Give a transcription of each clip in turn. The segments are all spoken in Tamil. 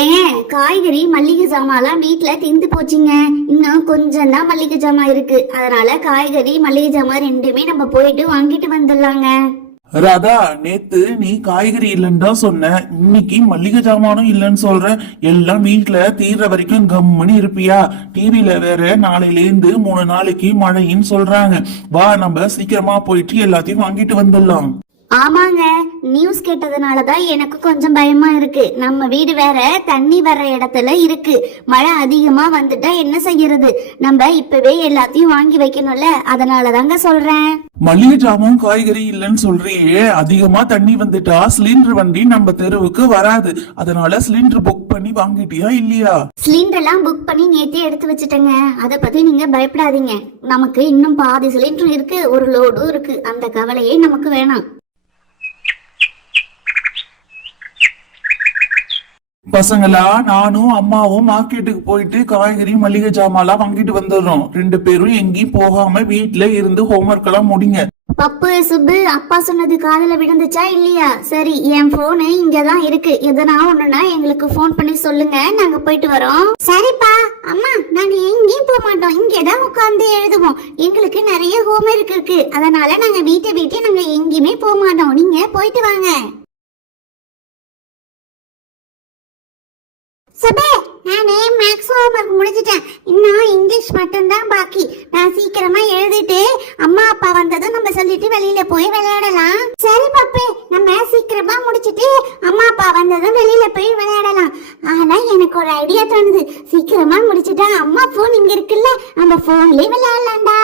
ஏன் காய்கறி மல்லிகை ஜாமான்லாம் வீட்டுல தீந்து போச்சுங்க. இன்னும் கொஞ்சம் தான் மல்லிகை ஜாமான் இருக்கு. அதனால காய்கறி மல்லிகை ஜாமான் ரெண்டுமே நம்ம போயிட்டு வாங்கிட்டு வந்துடலாங்க. ராதா, நேத்து நீ காய்கறி இல்லன்னு தான் சொன்ன, இன்னைக்கு மல்லிகை ஜாமானும் இல்லன்னு சொல்ற. எல்லாம் வீட்டுல தீர்ற வரைக்கும் கம்முன்னு இருப்பியா? டிவில வேற நாளையில இருந்து 3 நாளைக்கு மழைன்னு சொல்றாங்க. வா, நம்ம சீக்கிரமா போயிட்டு எல்லாத்தையும் வாங்கிட்டு வந்துடலாம். ஆமாங்க, நியூஸ் கேட்டதுனாலதான் எனக்கு கொஞ்சம் பயமா இருக்கு. நம்ம வீடு வேற தண்ணி வர்ற இடத்துல இருக்கு. மழை அதிகமா வந்துட்டா என்ன செய்யறது? நம்ம இப்பவே எல்லாத்தையும் வாங்கி வைக்கணும்ல, அதனாலதாங்க சொல்றேன். மல்லிகை ஜாமும் காய்கறி இல்லன்னு சொல்றியே, அதிகமா தண்ணி வந்துட்டா சிலிண்டர் வண்டி நம்ம தெருவுக்கு வராது. அதனால சிலிண்டர் புக் பண்ணி வாங்கிட்டியா இல்லையா? சிலிண்டர் எல்லாம் புக் பண்ணி நேத்தே எடுத்து வச்சுட்டேங்க. அத பத்தி நீங்க பயப்படாதீங்க. நமக்கு இன்னும் பாதி சிலிண்டர் இருக்கு, ஒரு லோடும் இருக்கு. அந்த கவலையே நமக்கு வேணாம். பசங்களா, நானும் அம்மாவும் மார்க்கெட்டுக்கு போயிட்டு காய்கறி மல்லிகை ஜாமான்லாம் வாங்கிட்டு வந்துடுறோம். 2 பேரும் எங்கேயும் போகாம வீட்டுல இருந்து ஹோம்ஒர்க் எல்லாம் முடிங்க. பப்பு, சுப்பு, அப்பா சொன்னது காதுல விழுந்துச்சா இல்லையா? சரி, என் போனு இங்கதான் இருக்கு. எதனா ஒண்ணுனா எங்களுக்கு போன் பண்ணி சொல்லுங்க, நாங்க போயிட்டு வரோம். சரிப்பா. அம்மா, நாங்க எங்கேயும் போக மாட்டோம், இங்கதான் உட்கார்ந்து எழுதுவோம். எங்களுக்கு நிறைய ஹோம்ஒர்க் இருக்கு. அதனால நாங்க வீட்டை நாங்க எங்கேயுமே போக மாட்டோம். நீங்க போயிட்டு வாங்க. சுபே, நானே மேக்ஸ் ஹோம்ஒர்க் முடிச்சிட்டேன். இன்னும் இங்கிலீஷ் மட்டும்தான் பாக்கி. நான் சீக்கிரமா எழுதிட்டு அம்மா அப்பா வந்ததும் நம்ம சொல்லிட்டு வெளியில போய் விளையாடலாம். சரி பப்பே, நம்ம சீக்கிரமா முடிச்சிட்டு அம்மா அப்பா வந்ததும் வெளியில போய் விளையாடலாம். ஆனா எனக்கு ஒரு ஐடியா தோணுது. சீக்கிரமா முடிச்சிட்டா அம்மா போன் இங்க இருக்குல்ல, நம்ம போன்லயே விளையாடலாம்டா.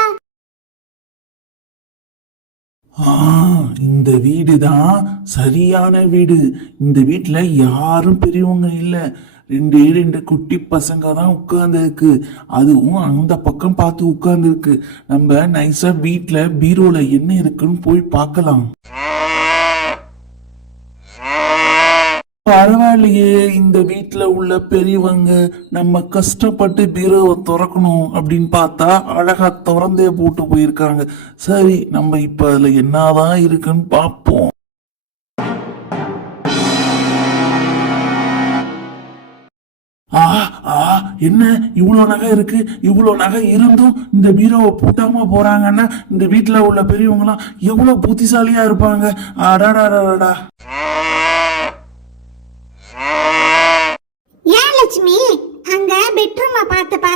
இந்த வீடுதான் சரியான வீடு. இந்த வீட்டுல யாரும் பெரியவங்க இல்ல. 2 குட்டி பசங்க தான் உட்கார்ந்து இருக்கு. அதுவும் அந்த பக்கம் பார்த்து உட்கார்ந்து இருக்கு. நம்ம நைஸா வீட்டுல பீரோல என்ன இருக்குன்னு போய் பார்க்கலாம். பரவாயில்லையே, இந்த வீட்டுல உள்ள பெரியவங்க நம்ம கஷ்டப்பட்டு பீரோவை திறக்கணும் அப்படின்னு பார்த்தா அழகா திறந்தே போட்டு போயிருக்காங்க. சரி, நம்ம இப்ப அதுல என்னதான் இருக்குன்னு பார்ப்போம். என்ன இவ்வளவு நகை இருக்கு? இவ்வளவு நகை இருந்தும் இந்த பீரோவை பூட்டாம போறாங்கன்னா இந்த வீட்டுல உள்ள பெரியவங்க எல்லாம் எவ்வளவு புத்திசாலியா இருப்பாங்க. அடாடாடாடா. ஏன் லட்சுமி, அங்க பெட்ரூமை பார்த்து